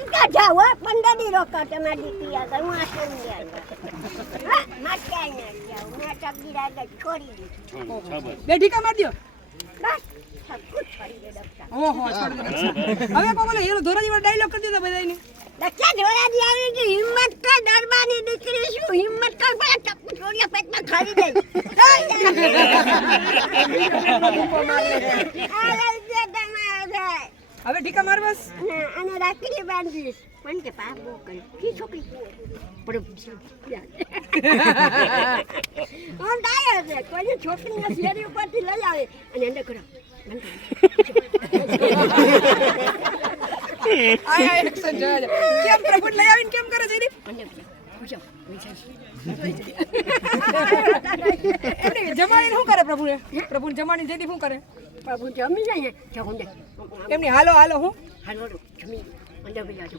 તમકા જાવ હો. પંદર દી રોકા તમારી દીકરી આગળ હું આશ્રમ ગયા હા મારે ક્યાંય ના જાવ મેં તકદીર આગળ છોડી દીધું. બે ઢીકા મારી દો બસ સબ કુછ છોડી દે ડોક્ટર. ઓહો છોડી દો રક્ષા. હવે કોઈ એનો ધોરાજી વાળો ડાયલોગ કરી દીધો બધાને લચ્છા ઢોળાજી આવી ગઈ હિંમત કર દરબારની દીકરી શું? હિંમત કર પેલા ટપુ છોડીયા પેટમાં ખાલી હવે ઢીકા માર બસ અને રાખડી બાંધીશ. પણ કે પાપ બો કરી કી છોકરી? પણ ઓન ડાયર છે. કોઈ છોકરીને શેરી ઉપરથી લઈ આવે અને અંદર કરો. આય એક્શન જોયા કેમ પ્રભુ લઈ આવીને કેમ કરે જયદીપ અને પૂછો. એમની જમાડીને શું કરે પ્રભુને પ્રભુને જમાડીને જેથી શું કરે? પ્રભુ જમી જાય. ને એમની હાલો હાલો હું? હાલો જમી અંદર બી જાજો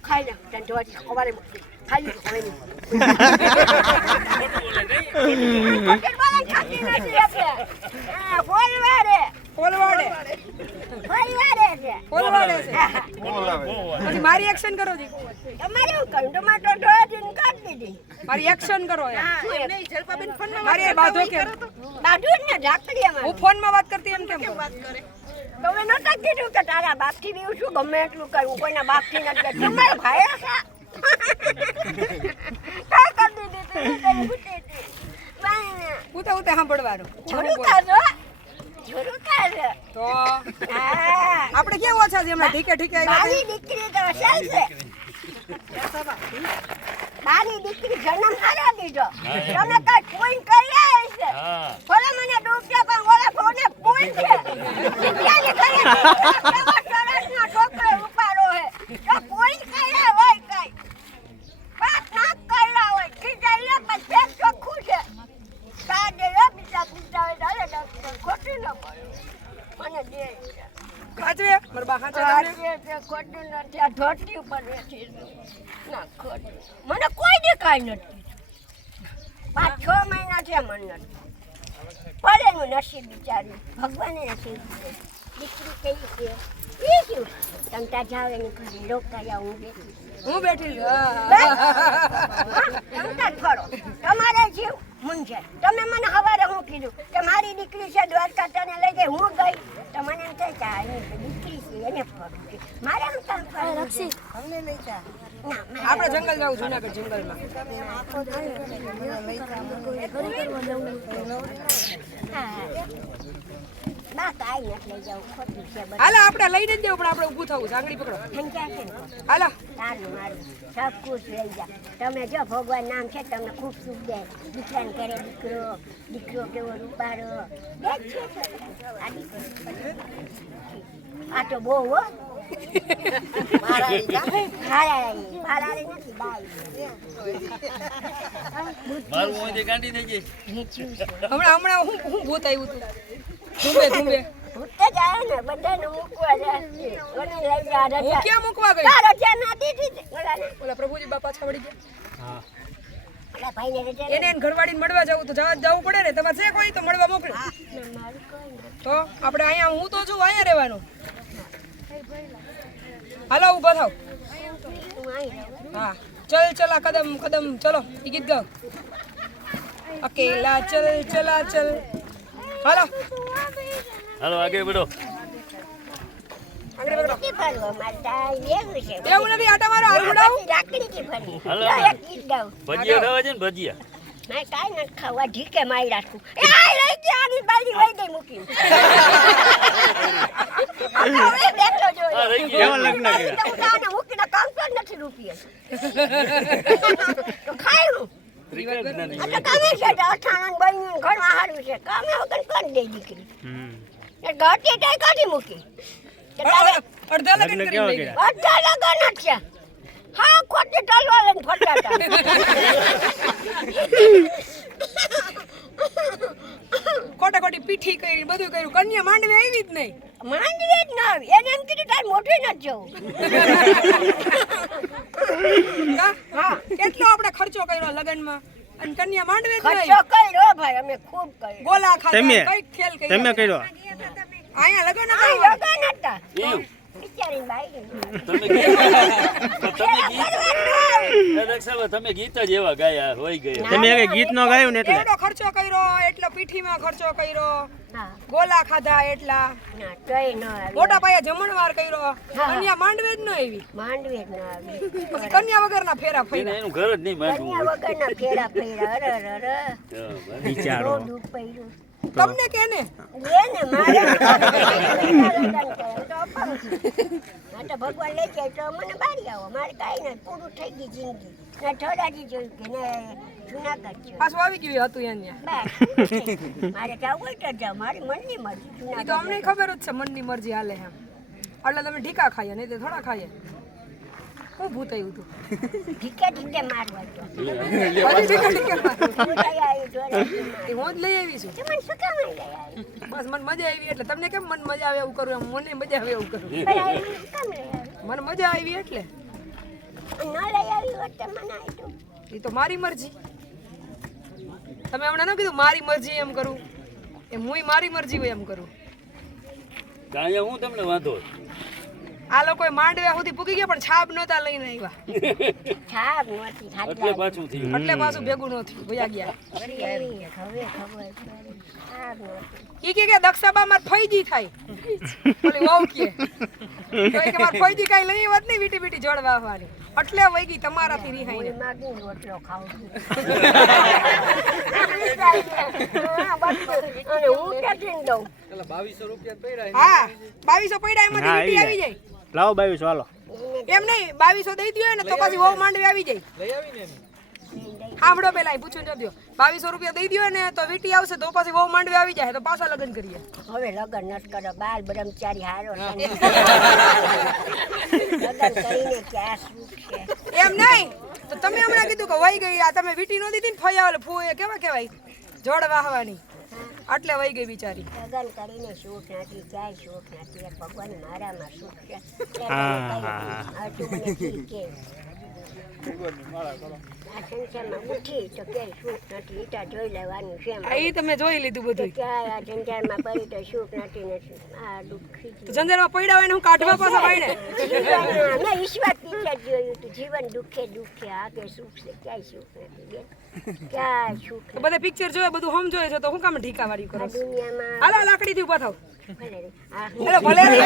ખાઈ લે. ખાઈ નથી મારી એક્શન કરો જી તમારે ટમાટો ધોઈને કાઢી દીધી મારી એક્શન કરો મારી બાધો ને ઝાકડીયામાં હું ફોનમાં વાત કરતી એમ કેમ કહું? તમે નતા કીધું કે તારા બાપથી બી શું ગમે એટલું કરું કોઈના બાપથી નથી કરતું. તમારા ભાઈ ઉતે ઉતે સાંભળવાનું. તો આપણે કેવું ઓછા છે હમણાં? ઠીકે ઠીકે આવ્યા મારી દીકરી તો અસલ છે. મારી દીકરી જન્મ હારા દીધો. તમે કઈ કરી કર્યા છે. ભલે મને ડૂબતા પણ ઓલા ફોને કોઈ છે દીકરાને ઘરે કેવો સરસનો છોકરો રૂપાળો હે તો કોઈ કર્યા હોય કઈ બાપ ના કર્યા હોય ખીજાઈ લે પછી ચોખ્ખું છે કાઢે લે બીજા બીજા હોય ચાલે ડોક્ટર ખોટું ન પડે મને દે કાચવે મારા બા હાચા તમને આજે તે ખોટું નથી આ ધોતી ઉપર બેઠી ના ખોટું મને કોઈ દેખાય નથી. પાંચ છ મહિના છે મને નથી. પડે એનું નસીબ બિચારું ભગવાને નસીબ. દીકરી કઈ છે? એ શું તમે ત્યાં જાઓ એની ઘરે રોકાયા હું બેઠી બેઠી તમે ત્યાં તમારે જીવ. મૂંઝે. તમે મને સવારે હું કીધું કે મારી દીકરી છે દ્વારકા તને લઈ ગઈ હું ગઈ. તો મને એમ કહે કે દીકરી છે એને મારે એમ કામ ફરવું છે. લઈ જા. આપણે જંગલ જવું જુનાગઢ જંગલમાં. હા. લઈ જવું હાલો આપણે લઈને જ દેવું પણ આપણે ઊભું થવું છે. આંગળી પકડો? હાલો. સારું મારું સબ ખુશ રહી જા. તમે જો ભગવાન નામ છે તમને ખૂબ સુખ દે. દીકરાને કરે દીકરો દીકરો કેવો છોકરા. આ તો બહુ હો. હારારી, હારારી નથી, બાઈ. મારું મોંથી ગાંડી થઈ જઈશ ભેચ્યું છે. હમણાં હમણાં હું હું ભૂત આવ્યું હતું ધૂમે ધૂમે. એને એને મળવા જવું તો જવા જવું પડે ને. તમારે છે કોઈ તો મળવા મોકલો. તો આપણે અહીંયા હું તો છું અહીંયા રહેવાનું. હાલો ઊભા થાવ. હા ચલ ચલા કદમ કદમ. ચલો એ ગીત ગાઓ. અકેલા ચલ ચલા ચલ. હાલો. હાલો આગળ લેવું છે. એવું નથી આટા મારો હાલ ઉડાવ રાખડીથી ફરવું. હાલો. એક ગીત ગાઉં. ભજીયા ખાવા છે ને ભજીયા મારે કાંઈ નથી ખાવું, ઢીકે મારી રાખું. એ આ લઈ ગયા, આની બારી વહી ગઈ મૂકીને. હવે બેઠો જોયો. આ રહી ગયા લગ્ન બારી તો હું મૂકીને કામ પર નથી રૂપિયા. તો ખાયું. ક્રિકેટ આ નથી તો કામે છે, તો અઠાણાને બન્યું, ઘરમાં છે. કામે વગર કરી દે દીકરી. એ ઘરથી તોય કાઢી મૂકી. અડધા લગન કરી લઈ ગયા લગન જ છે હા ખોટી તલવાર લઈને ફરતા હતા. ખોટા ખોટી પીઠી કરી બધું કર્યું. કન્યા માંડવી આવી જ નહીં. માંડવી જ ના આવી. એને એમ કીધું તાર મોઢે નથી જવું. હા કેટલો આપણે ખર્ચો કર્યો લગનમાં? અને કન્યા માંડવે ખર્ચો કર્યો ભાઈ અમે ખૂબ કર્યો. ગોલા ખાધા કઈ કંઈક ખેલ કર્યો. તમે કર્યો? અહીંયા લગન હતા લગન હતા તમે ગીત તમે ગીત એ દક્ષાબા, તમે ગીત જ એવા ગાયા હોય ગયા. તમે ગીત નો ગાયું ને એટલે? એવડો ખર્ચો કર્યો એટલો પીઠીમાં ખર્ચો કર્યો. ગોલા ખાધા એટલા. ના તોય ન આવી મોટા પાયે જમણવાર કર્યો. કન્યા માંડવે જ ન આવી. માંડવી જ ન આવી. પછી કન્યા વગરના ફેરા એને ફર્યા. એનું ઘર જ નહીં માંડવું કન્યા વગરના ફેરા અરે તમને એને મારે તો ભગવાન લઈ જાય તો મને બારી આવો. મારે કાંઈ નથી પૂરું થઈ ગઈ જિંદગી. ને થોડાજી જોયું કે ને જુનાગઢ પાછું આવી ગયું હતું અહીંયા. બસ મારે જવું હોય તો જાવ મારી મનની મરજી એ તો અમને ખબર જ છે મનની મરજી હાલે એમ. એટલે તમે ઢીકા ખાઈએ નહીં તો થોડા ખાઈએ. શું ભૂત આવ્યું હતું ઠીકે ઠીકે મારું. હું લઈ આવી જોડે. એ હું જ લઈ આવી છું. મને શું કામ આવી? બસ મને મજા આવી એટલે. તમને કેમ મન મજા આવે એવું કરું એમ? મને મજા આવે એવું કરું. મને મજા આવી એટલે. ન લઈ આવી હોત તો મને આવ્યું એ તો મારી મરજી. તમે હમણાં ન કીધું મારી મરજી એમ કરું. એમ હું મારી મરજી હોય એમ કરું. અહીંયા હું તમને વાંધો આ લોકો માંડવ્યા સુધી પૂકી ગયા પણ છાપ નહોતા લઈને આવ્યા. છાપ નહોતી એટલે પાછું થયું. એટલે પાછું ભેગું નથી ભયા ગયા. ઈ કે કે દક્ષાબા માર ફૈજી થાય. ઓલી વહુ કે. તો કે માર ફૈજી કાઈ લઈ વાત નહીં વીટી વીટી જોડવા આવવાની. એટલે વૈગી ગઈ તમારાથી રિહાઈ. હું માગી રોટલો ખાઉં છું? હા, બધું. અને હું ટેકીને દઉં. હા 2200 પડ્યા એમાંથી વીટી આવી જાય. લાવો બાવીસો ચાલો એમ નહીં બાવીસો દઈ દ્યો ને તો પછી વહુ માંડવી આવી જાય. સાંભળો પેલા પૂછું જજો બાવીસો રૂપિયા દઈ દ્યો ને તો વીટી આવશે તો પછી વહુ માંડવી આવી જાય તો પાછા લગ્ન કરીએ. હવે લગ્ન નટ કરો બાલ બ્રહ્મચારી હારો છે. લગ્ન કરીને ક્યાં સુખ છે? એમ નહીં તો તમે હમણાં કીધું કે વહી ગઈ આ તમે વીટી નો દીધી ને ફયા આવે ફૂ એ કેવા કહેવાય? જોડ વાહવાની. એટલે વહી ગઈ બિચારી. લગ્ન કરીને સુખ નથી ક્યાંય સુખ નથી ભગવાન મારામાં સુખ છે. તમે જોઈ લીધું બધું જંજારમાં આ પડ્યા હોય ને હું કાઢવા પાછા ઈશ્વર પિક્ચર જોયું જીવન દુઃખે દુઃખે કે સુખ છે ક્યાંય સુખ નથી બેન સુખ બધા પિક્ચર જોયે બધું હમ જોયે છો તો હું કામ ઢીકા વાળી કરો દુનિયામાં હાલો લાકડી થી ઊભા થાવ ભલે રે. ભલે રે.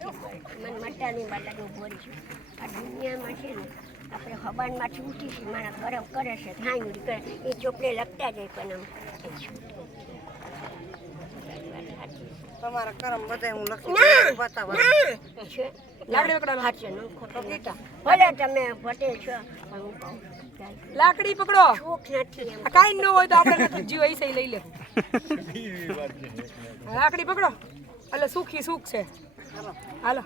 મને મટાની બાટલો ભરી છું. આ દુનિયામાં છે ને આપણે હબાનમાંથી ઉઠી છે મારા ગરમ કરે છે થાય કરે એ ચોપડે લખતા જાય પણ આમ તમારા કરમ બધા હું લખી ના, બતાવવા ના, છે. લાકડી પકડો હાચે, ન ખોટું. નહીં. ભલે તમે પટેલ છો પણ હું કહું લાકડી પકડો. સુખ નથી એમ. આ કાંઈ ન હોય તો આપણે નથી જીવ લઈ લે. લાકડી પકડો. એટલે સુખી સુખ છે. હાલો.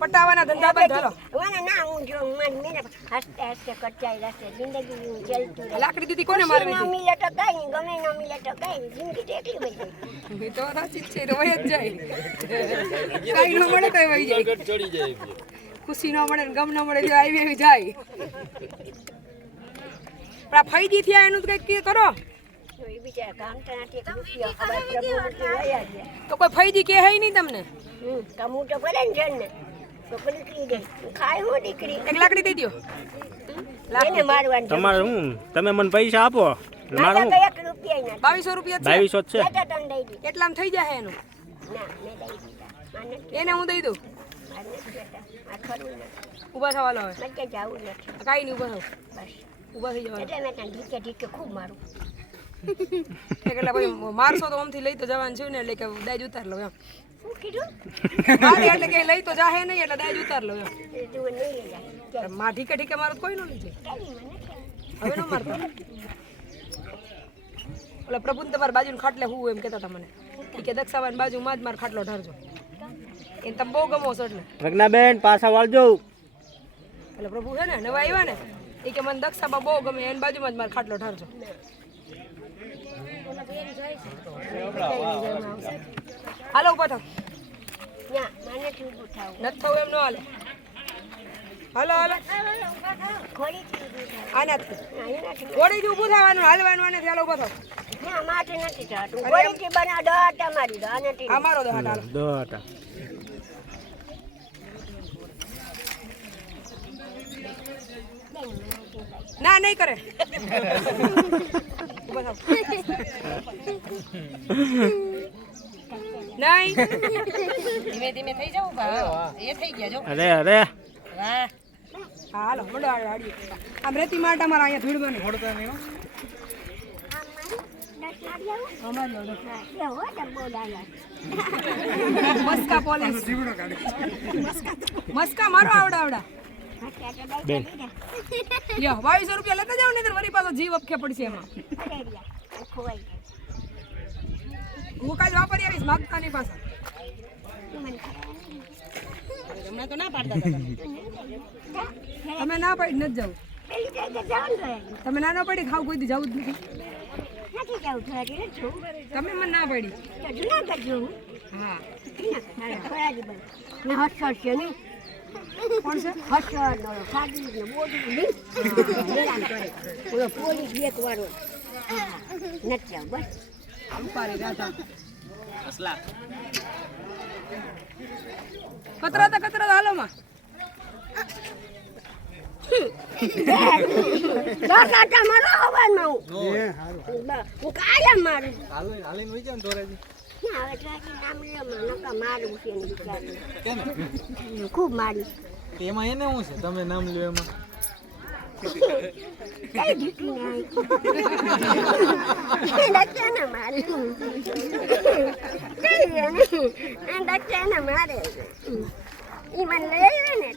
પટાવાના ધંધા બંધ હાલો. વાના ના હું જો મને મેને હસતે હસતે કચાઈ રહેશે જિંદગી હું ચલતી રહે. લાકડી દીદી કોને મારવી ન મિલે તો કઈ નહીં ગમે ન મિલે તો કઈ નહીં. જિંદગી તો એટલી બધી. તો જ છે રોય જ જાય. કઈ ન મળે તો વહી જાય. ચડી જાય ખુશી ન મળે ગમ ન મળે જો આવી આવી જાય. પણ આ ફાયદી થયા એનું તો કંઈક કરો. તો કોઈ ફૈજી કહે નહીં તમને? કમું તો પડે ને જણ ને હું? તમે મને પૈસા આપો. બાવીસો રૂપિયા બાવીસો છે. એટલામાં થઈ જાય એનું? ના મેં દઈ દીધા. મારે નથી એને હું દઈ દઉં? ઊભા થવાલો હવે. કાંઈ નહીં ઊભા થાવ ઊભા થઈ જવાનું. એટલે મેં ઢીકે ઢીકે ખૂબ મારું. એટલે પછી મારશો તો આમથી લઈ તો જવાનું છે ને એટલે કે દાજ ઉતાર લો એમ. શું કીધું? મારે એટલે કે લઈ તો જાહે નહીં એટલે દાજ ઉતાર લો એમ. માં ઠીકે ઠીકે મારો તો કોઈ નો લઈ જાય. કેરી મને કેરી. હવે નો મારતો. ઓલા પ્રભુ તમારી બાજુ ખાટલે હું એમ કેતા હતા મને. ઈ કે દક્ષાવાની બાજુમાં જ મારો ખાટલો ઢારજો. એને તમે બહુ ગમો છો એટલે. પ્રજ્ઞાબેન પાછા વાળજો. એટલે પ્રભુ છે ને નવા આવ્યા ને એ કે મને દક્ષાબા બહુ ગમે એની બાજુમાં જ મારો ખાટલો ઢારજો. હાલો ઊભા થાવ ઊભું. નથી થવું એમ ન હાલે. હલો હાલો. ઊભું. આનાથી. ઘોડીથી ઊભું થવાનું હાલવાનું આને હાલો ઊભા થાવ ના, માથે નથી થતું. ઘોડીથી બનાવ દોડતા મારી દો, આનાથી આ મારો દો હાથ હાલો દોટા ના નહીં કરે. નહીં. ધીમે ધીમે થઈ જાવ એ થઈ ગયા જો. અરે અરે. હા હાલો મંડો આમ રેતી માટા મારા અહીંયા નહીં ઓળખ. એવો ડબ્બો ડાયો. મસ્કા પોલીસ. મસ્કા મારો આવડા આવડા. બેન લ્યો બાવીસો રૂપિયા લેતા જાવ ને વરી પાછો જીવ અપખે પડશે એમાં. હું કાલ વાપરી આવીશ માગતા નહીં પાછા મને ખબર નથી. હમણાં તો ના પાડતા તમે ના પાડી નથી જવું. તમે ના ના પડી ખાવ કોઈ દી જવું જ નથી. તમે મને ના પડી. હા કોણ છે ઓલો સાગરીત ને બોડી નહીં? હેરાન કરે. ઓલો પોલીસ બેકવાળો. હા, હાલો માં મારો હવારમાં હું. બ- કાયમ મારું. ના, હવે ત્યાંથી નામ લેવામાં ખૂબ મારી એમાં એને શું છે? તમે નામ લ્યો એમાં. મારે. ઈ મને લઈ ને.